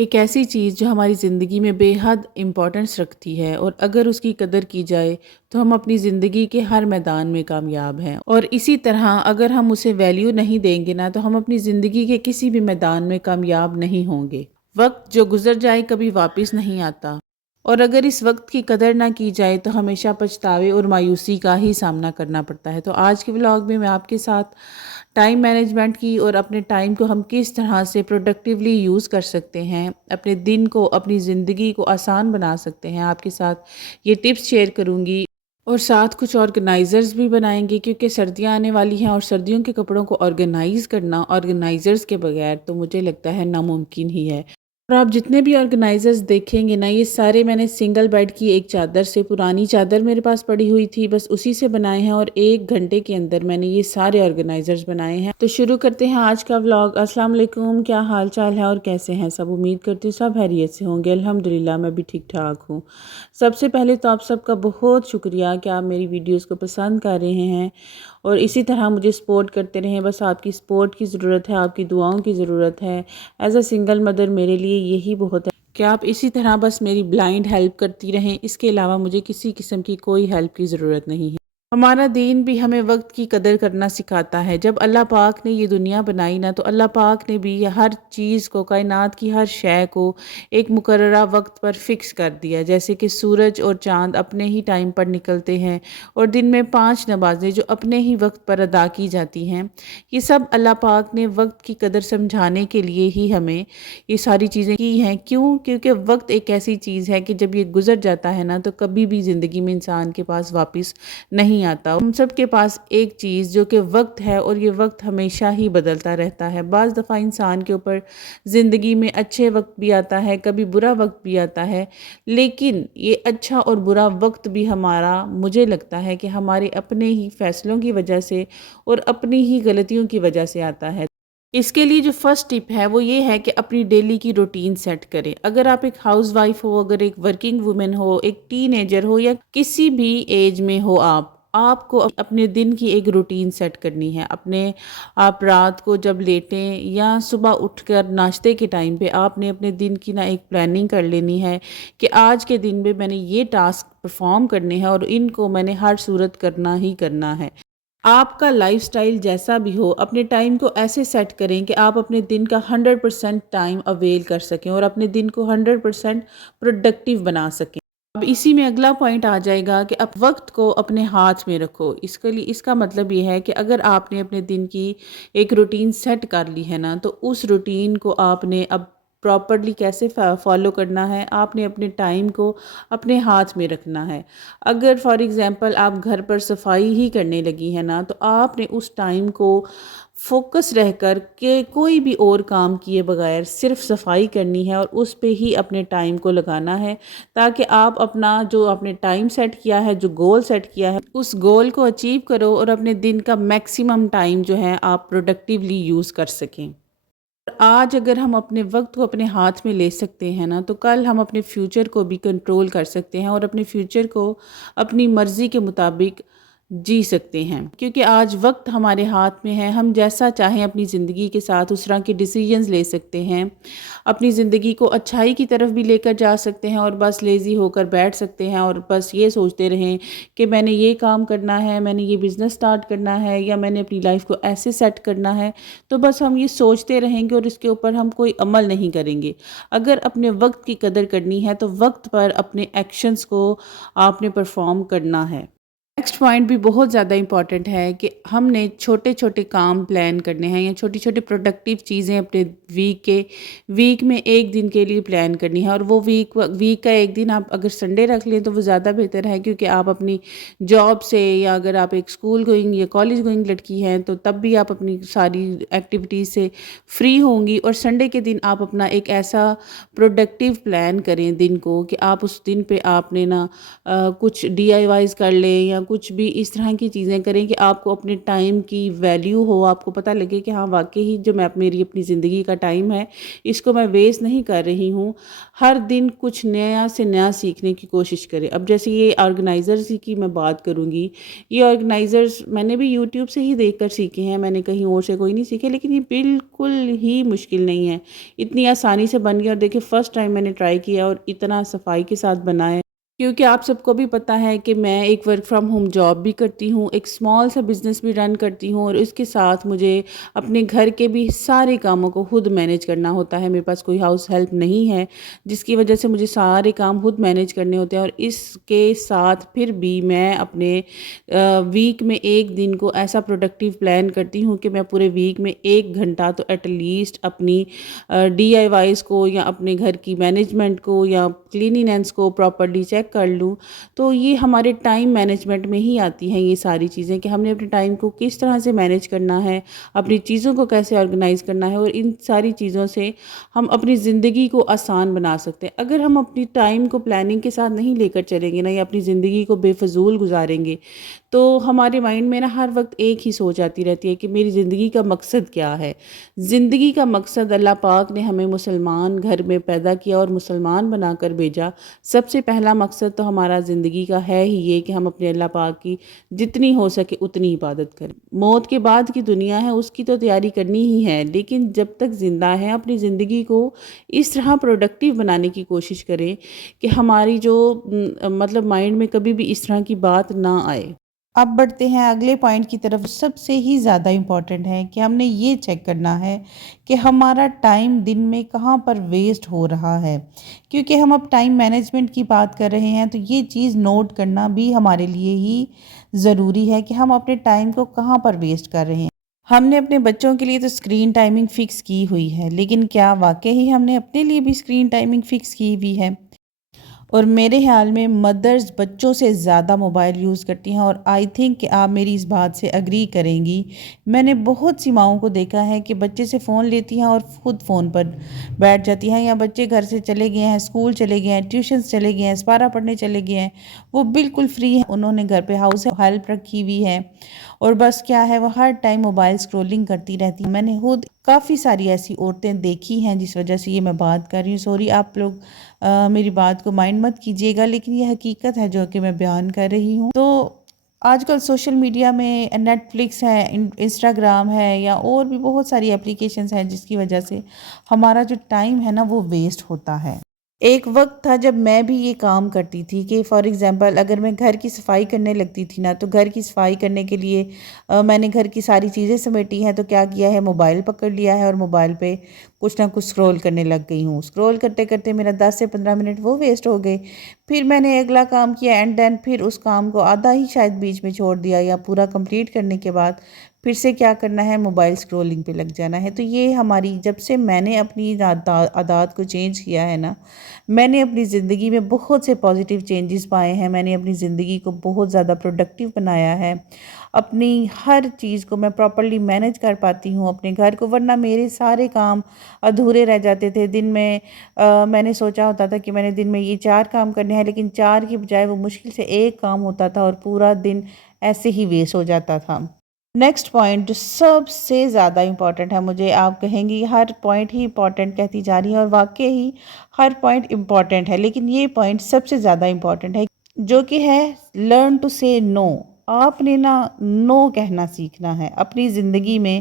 ایک ایسی چیز جو ہماری زندگی میں بے حد امپورٹنس رکھتی ہے، اور اگر اس کی قدر کی جائے تو ہم اپنی زندگی کے ہر میدان میں کامیاب ہیں، اور اسی طرح اگر ہم اسے ویلیو نہیں دیں گے نا تو ہم اپنی زندگی کے کسی بھی میدان میں کامیاب نہیں ہوں گے۔ وقت جو گزر جائے کبھی واپس نہیں آتا، اور اگر اس وقت کی قدر نہ کی جائے تو ہمیشہ پچھتاوے اور مایوسی کا ہی سامنا کرنا پڑتا ہے۔ تو آج کے ولاگ میں آپ کے ساتھ ٹائم مینجمنٹ کی اور اپنے ٹائم کو ہم کس طرح سے پروڈکٹیولی یوز کر سکتے ہیں، اپنے دن کو، اپنی زندگی کو آسان بنا سکتے ہیں، آپ کے ساتھ یہ ٹپس شیئر کروں گی، اور ساتھ کچھ آرگنائزرز بھی بنائیں گے، کیونکہ سردیاں آنے والی ہیں اور سردیوں کے کپڑوں کو آرگنائز کرنا آرگنائزرز کے بغیر تو مجھے لگتا ہے ناممکن ہی ہے۔ اور آپ جتنے بھی آرگنائزرز دیکھیں گے نا، یہ سارے میں نے سنگل بیڈ کی ایک چادر سے، پرانی چادر میرے پاس پڑی ہوئی تھی، بس اسی سے بنائے ہیں، اور 1 گھنٹے کے اندر میں نے یہ سارے آرگنائزرز بنائے ہیں۔ تو شروع کرتے ہیں آج کا ولاگ۔ السلام علیکم، کیا حال چال ہے اور کیسے ہیں سب؟ امید کرتی ہوں سب خیریت سے ہوں گے۔ الحمدللہ میں بھی ٹھیک ٹھاک ہوں۔ سب سے پہلے تو آپ سب کا بہت شکریہ کہ آپ میری ویڈیوز کو پسند کر رہے ہیں، اور اسی طرح مجھے سپورٹ کرتے رہیں۔ بس آپ کی سپورٹ کی ضرورت ہے، آپ کی دعاؤں کی ضرورت ہے۔ ایز اے سنگل مدر میرے لیے یہی بہت ہے کہ آپ اسی طرح بس میری بلائنڈ ہیلپ کرتی رہیں، اس کے علاوہ مجھے کسی قسم کی کوئی ہیلپ کی ضرورت نہیں ہے۔ ہمارا دین بھی ہمیں وقت کی قدر کرنا سکھاتا ہے۔ جب اللہ پاک نے یہ دنیا بنائی نا، تو اللہ پاک نے بھی ہر چیز کو، کائنات کی ہر شے کو ایک مقررہ وقت پر فکس کر دیا، جیسے کہ سورج اور چاند اپنے ہی ٹائم پر نکلتے ہیں، اور دن میں 5 نمازیں جو اپنے ہی وقت پر ادا کی جاتی ہیں۔ یہ سب اللہ پاک نے وقت کی قدر سمجھانے کے لیے ہی ہمیں یہ ساری چیزیں کی ہیں۔ کیوں؟ کیونکہ وقت ایک ایسی چیز ہے کہ جب یہ گزر جاتا ہے نا تو کبھی بھی زندگی میں انسان کے پاس واپس نہیں آتا۔ ہم سب کے پاس ایک چیز جو کہ وقت ہے، اور یہ وقت ہمیشہ ہی بدلتا رہتا ہے۔ بعض دفعہ انسان کے اوپر زندگی میں اچھے وقت بھی آتا ہے، کبھی برا وقت بھی آتا ہے، لیکن یہ اچھا اور برا وقت بھی ہمارا، مجھے لگتا ہے کہ ہمارے اپنے ہی فیصلوں کی وجہ سے اور اپنی ہی غلطیوں کی وجہ سے آتا ہے۔ اس کے لیے جو فرسٹ ٹپ ہے وہ یہ ہے کہ اپنی ڈیلی کی روٹین سیٹ کریں۔ اگر آپ ایک ہاؤس وائف ہو، اگر ایک ورکنگ وومن ہو، ایک ٹین ایجر ہو، یا کسی بھی ایج میں ہو، آپ کو اپنے دن کی ایک روٹین سیٹ کرنی ہے۔ آپ رات کو جب لیٹیں یا صبح اٹھ کر ناشتے کے ٹائم پہ آپ نے اپنے دن کی ایک پلاننگ کر لینی ہے کہ آج کے دن میں نے یہ ٹاسک پرفارم کرنے ہیں، اور ان کو میں نے ہر صورت کرنا ہی کرنا ہے۔ آپ کا لائف سٹائل جیسا بھی ہو، اپنے ٹائم کو ایسے سیٹ کریں کہ آپ اپنے دن کا 100% ٹائم اویل کر سکیں، اور اپنے دن کو 100% پروڈکٹیو بنا سکیں۔ اب اسی میں اگلا پوائنٹ آ جائے گا کہ اب وقت کو اپنے ہاتھ میں رکھو۔ اس کا مطلب یہ ہے کہ اگر آپ نے اپنے دن کی ایک روٹین سیٹ کر لی ہے نا، تو اس روٹین کو آپ نے اب پراپرلی کیسے فالو کرنا ہے، آپ نے اپنے ٹائم کو اپنے ہاتھ میں رکھنا ہے۔ اگر فار ایگزامپل آپ گھر پر صفائی ہی کرنے لگی ہیں نا، تو آپ نے اس ٹائم کو فوکس رہ کر کہ کوئی بھی اور کام کیے بغیر صرف صفائی کرنی ہے، اور اس پہ ہی اپنے ٹائم کو لگانا ہے، تاکہ آپ اپنا جو آپ نے ٹائم سیٹ کیا ہے، جو گول سیٹ کیا ہے، اس گول کو اچیو کرو، اور اپنے دن کا میکسیمم ٹائم جو ہے آپ پروڈکٹیولی یوز کر سکیں۔ آج اگر ہم اپنے وقت کو اپنے ہاتھ میں لے سکتے ہیں نا، تو کل ہم اپنے فیوچر کو بھی کنٹرول کر سکتے ہیں، اور اپنے فیوچر کو اپنی مرضی کے مطابق جی سکتے ہیں۔ کیونکہ آج وقت ہمارے ہاتھ میں ہے، ہم جیسا چاہیں اپنی زندگی کے ساتھ اس طرح کے ڈیسیجنز لے سکتے ہیں، اپنی زندگی کو اچھائی کی طرف بھی لے کر جا سکتے ہیں، اور بس لیزی ہو کر بیٹھ سکتے ہیں اور بس یہ سوچتے رہیں کہ میں نے یہ کام کرنا ہے، میں نے یہ بزنس سٹارٹ کرنا ہے، یا میں نے اپنی لائف کو ایسے سیٹ کرنا ہے۔ تو بس ہم یہ سوچتے رہیں گے اور اس کے اوپر ہم کوئی عمل نہیں کریں گے۔ اگر اپنے وقت کی قدر کرنی ہے تو وقت پر اپنے ایکشنز کو آپ نے پرفارم کرنا ہے۔ نیکسٹ پوائنٹ بھی بہت زیادہ امپورٹنٹ ہے کہ ہم نے چھوٹے چھوٹے کام پلان کرنے ہیں، یا چھوٹی چھوٹی پروڈکٹیو چیزیں اپنے ویک میں ایک دن کے لیے پلان کرنی ہے، اور وہ ویک کا ایک دن آپ اگر سنڈے رکھ لیں تو وہ زیادہ بہتر ہے، کیونکہ آپ اپنی جاب سے، یا اگر آپ ایک اسکول گوئنگ یا کالج گوئنگ لڑکی ہیں تو تب بھی آپ اپنی ساری ایکٹیویٹیز سے فری ہوں گی، اور سنڈے کے دن آپ اپنا ایک ایسا پروڈکٹیو پلان کریں دن کو کہ آپ اس دن پہ آپ نے کچھ DIYs کر لیں، یا کچھ بھی اس طرح کی چیزیں کریں کہ آپ کو اپنے ٹائم کی ویلیو ہو، آپ کو پتہ لگے کہ ہاں واقعی جو میری اپنی زندگی کا ٹائم ہے اس کو میں ویسٹ نہیں کر رہی ہوں۔ ہر دن کچھ نیا سے نیا سیکھنے کی کوشش کریں۔ اب جیسے یہ آرگنائزرز کی میں بات کروں گی، یہ آرگنائزرز میں نے بھی یوٹیوب سے ہی دیکھ کر سیکھے ہیں، میں نے کہیں اور سے کوئی نہیں سیکھے، لیکن یہ بالکل ہی مشکل نہیں ہے، اتنی آسانی سے بن گیا۔ اور دیکھیں فرسٹ ٹائم میں نے ٹرائی کیا اور اتنا صفائی کے ساتھ بنا ہے، کیونکہ آپ سب کو بھی پتہ ہے کہ میں ایک ورک فرام ہوم جاب بھی کرتی ہوں، ایک اسمال سا بزنس بھی رن کرتی ہوں، اور اس کے ساتھ مجھے اپنے گھر کے بھی سارے کاموں کو خود مینیج کرنا ہوتا ہے۔ میرے پاس کوئی ہاؤس ہیلپ نہیں ہے، جس کی وجہ سے مجھے سارے کام خود مینیج کرنے ہوتے ہیں۔ اور اس کے ساتھ پھر بھی میں اپنے ویک میں ایک دن کو ایسا پروڈکٹیو پلان کرتی ہوں کہ میں پورے ویک میں 1 گھنٹہ تو ایٹ لیسٹ اپنی DIYs کو یا اپنے گھر کی مینجمنٹ کو یا کلینینس کو پراپرلی چیک کر لوں۔ تو یہ ہمارے ٹائم مینجمنٹ میں ہی آتی ہیں یہ ساری چیزیں، کہ ہم نے اپنے ٹائم کو کس طرح سے مینیج کرنا ہے، اپنی چیزوں کو کیسے آرگنائز کرنا ہے، اور ان ساری چیزوں سے ہم اپنی زندگی کو آسان بنا سکتے ہیں۔ اگر ہم اپنی ٹائم کو پلاننگ کے ساتھ نہیں لے کر چلیں گے نا، یا اپنی زندگی کو بے فضول گزاریں گے، تو ہمارے مائنڈ میں نا ہر وقت ایک ہی سوچ آتی رہتی ہے کہ میری زندگی کا مقصد کیا ہے۔ زندگی کا مقصد اللہ پاک نے ہمیں مسلمان گھر میں پیدا کیا اور مسلمان بنا کر بھیجا۔ سب سے پہلا مقصد تو ہمارا زندگی کا ہے ہی یہ کہ ہم اپنے اللہ پاک کی جتنی ہو سکے اتنی عبادت کریں۔ موت کے بعد کی دنیا ہے، اس کی تو تیاری کرنی ہی ہے، لیکن جب تک زندہ ہیں اپنی زندگی کو اس طرح پروڈکٹیو بنانے کی کوشش کریں کہ ہماری جو مطلب مائنڈ میں کبھی بھی اس طرح کی بات نہ آئے۔ اب بڑھتے ہیں اگلے پوائنٹ کی طرف۔ سب سے ہی زیادہ امپورٹنٹ ہے کہ ہم نے یہ چیک کرنا ہے کہ ہمارا ٹائم دن میں کہاں پر ویسٹ ہو رہا ہے، کیونکہ ہم اب ٹائم مینجمنٹ کی بات کر رہے ہیں، تو یہ چیز نوٹ کرنا بھی ہمارے لیے ہی ضروری ہے کہ ہم اپنے ٹائم کو کہاں پر ویسٹ کر رہے ہیں۔ ہم نے اپنے بچوں کے لیے تو اسکرین ٹائمنگ فکس کی ہوئی ہے، لیکن کیا واقعی ہم نے اپنے لیے بھی اسکرین ٹائمنگ فکس کی ہوئی ہے؟ اور میرے خیال میں مدرز بچوں سے زیادہ موبائل یوز کرتی ہیں، اور آئی تھنک کہ آپ میری اس بات سے اگری کریں گی۔ میں نے بہت سی ماؤں کو دیکھا ہے کہ بچے سے فون لیتی ہیں اور خود فون پر بیٹھ جاتی ہیں، یا بچے گھر سے چلے گئے ہیں، اسکول چلے گئے ہیں، ٹیوشنز چلے گئے ہیں، اسپارہ پڑھنے چلے گئے ہیں، وہ بالکل فری ہیں، انہوں نے گھر پہ ہاؤس ہیلپ رکھی ہوئی ہے، اور بس کیا ہے وہ ہر ٹائم موبائل اسکرولنگ کرتی رہتی ہیں۔ میں نے خود کافی ساری ایسی عورتیں دیکھی ہیں، جس وجہ سے یہ میں بات کر رہی ہوں۔ سوری آپ لوگ میری بات کو مائنڈ مت کیجیے گا، لیکن یہ حقیقت ہے جو کہ میں بیان کر رہی ہوں۔ تو آج کل سوشل میڈیا میں نیٹ فلکس ہے، انسٹاگرام ہے، یا اور بھی بہت ساری اپلیکیشنز ہیں، جس کی وجہ سے ہمارا جو ٹائم ہے نا وہ ویسٹ ہوتا ہے۔ ایک وقت تھا جب میں بھی یہ کام کرتی تھی کہ فار ایگزامپل اگر میں گھر کی صفائی کرنے لگتی تھی نا، تو گھر کی صفائی کرنے کے لیے میں نے گھر کی ساری چیزیں سمیٹی ہیں، تو کیا کیا ہے، موبائل پکڑ لیا ہے اور موبائل پہ کچھ نہ کچھ سکرول کرنے لگ گئی ہوں۔ سکرول کرتے کرتے میرا 10 سے 15 منٹ وہ ویسٹ ہو گئے۔ پھر میں نے اگلا کام کیا، اینڈ دین پھر اس کام کو آدھا ہی شاید بیچ میں چھوڑ دیا، یا پورا کمپلیٹ کرنے کے بعد پھر سے کیا کرنا ہے، موبائل سکرولنگ پہ لگ جانا ہے۔ تو یہ ہماری، جب سے میں نے اپنی عادات کو چینج کیا ہے نا، میں نے اپنی زندگی میں بہت سے پازیٹیو چینجز پائے ہیں۔ میں نے اپنی زندگی کو بہت زیادہ پروڈکٹیو بنایا ہے، اپنی ہر چیز کو میں پراپرلی مینیج کر پاتی ہوں اپنے گھر کو، ورنہ میرے سارے کام ادھورے رہ جاتے تھے۔ دن میں میں نے سوچا ہوتا تھا کہ میں نے دن میں یہ 4 کام کرنے ہیں، لیکن 4 کی بجائے وہ مشکل سے 1 کام ہوتا تھا، اور پورا دن ایسے ہی ویسٹ ہو جاتا تھا۔ نیکسٹ پوائنٹ جو سب سے زیادہ امپورٹنٹ ہے، مجھے آپ کہیں گی ہر پوائنٹ ہی امپورٹنٹ کہتی جا رہی ہے، اور واقعی ہر پوائنٹ امپورٹنٹ ہے، لیکن یہ پوائنٹ سب سے زیادہ امپورٹنٹ ہے، جو کہ ہے لرن ٹو سے نو۔ آپ نے نا نو کہنا سیکھنا ہے اپنی زندگی میں۔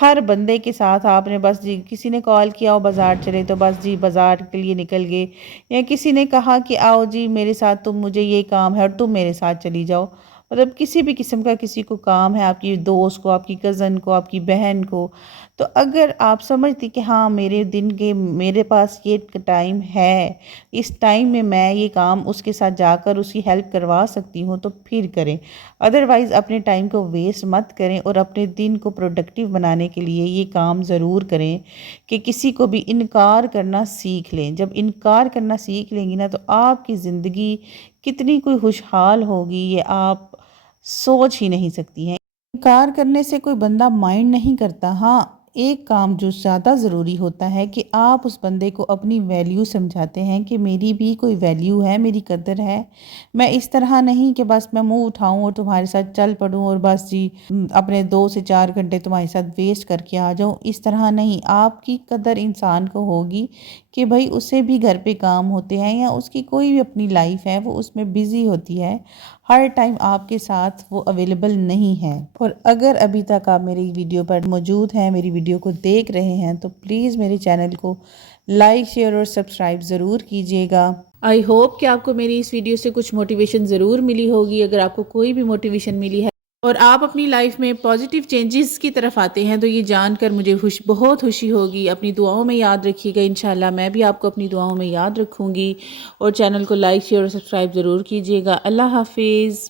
ہر بندے کے ساتھ آپ نے بس جی کسی نے کال کیا ہو بازار چلے تو بس جی بازار کے لیے نکل گئے، یا کسی نے کہا کہ آؤ جی میرے ساتھ، تم مجھے یہ کام ہے اور تم میرے ساتھ چلی جاؤ، مطلب کسی بھی قسم کا کسی کو کام ہے، آپ کی دوست کو، آپ کی کزن کو، آپ کی بہن کو، تو اگر آپ سمجھتی کہ ہاں میرے دن کے میرے پاس یہ ٹائم ہے، اس ٹائم میں میں یہ کام اس کے ساتھ جا کر اس کی ہیلپ کروا سکتی ہوں، تو پھر کریں۔ ادروائز اپنے ٹائم کو ویسٹ مت کریں، اور اپنے دن کو پروڈکٹیو بنانے کے لیے یہ کام ضرور کریں کہ کسی کو بھی انکار کرنا سیکھ لیں۔ جب انکار کرنا سیکھ لیں گی نا، تو آپ کی زندگی کتنی کوئی خوشحال ہوگی یہ آپ سوچ ہی نہیں سکتی ہیں۔ انکار کرنے سے کوئی بندہ مائنڈ نہیں کرتا، ہاں ایک کام جو زیادہ ضروری ہوتا ہے کہ آپ اس بندے کو اپنی ویلیو سمجھاتے ہیں کہ میری بھی کوئی ویلیو ہے، میری قدر ہے، میں اس طرح نہیں کہ بس میں منہ اٹھاؤں اور تمہارے ساتھ چل پڑوں اور بس جی اپنے 2 سے 4 گھنٹے تمہارے ساتھ ویسٹ کر کے آ جاؤں، اس طرح نہیں۔ آپ کی قدر انسان کو ہوگی کہ بھائی اسے بھی گھر پہ کام ہوتے ہیں یا اس کی کوئی بھی اپنی لائف ہے، وہ اس میں بزی ہوتی ہے، ہر ٹائم آپ کے ساتھ وہ اویلیبل نہیں ہے۔ اور اگر ابھی تک آپ میری ویڈیو پر موجود ہیں، میری ویڈیو کو دیکھ رہے ہیں، تو پلیز میرے چینل کو لائک، شیئر اور سبسکرائب ضرور کیجیے گا۔ آئی ہوپ کہ آپ کو میری اس ویڈیو سے کچھ موٹیویشن ضرور ملی ہوگی۔ اگر آپ کو کوئی بھی موٹیویشن ملی ہے اور آپ اپنی لائف میں پازیٹیو چینجز کی طرف آتے ہیں تو یہ جان کر مجھے بہت خوشی ہوگی۔ اپنی دعاؤں میں یاد رکھیے گا، انشاءاللہ میں بھی آپ کو اپنی دعاؤں میں یاد رکھوں گی، اور چینل کو لائک، شیئر اور سبسکرائب ضرور کیجیے گا۔ اللہ حافظ۔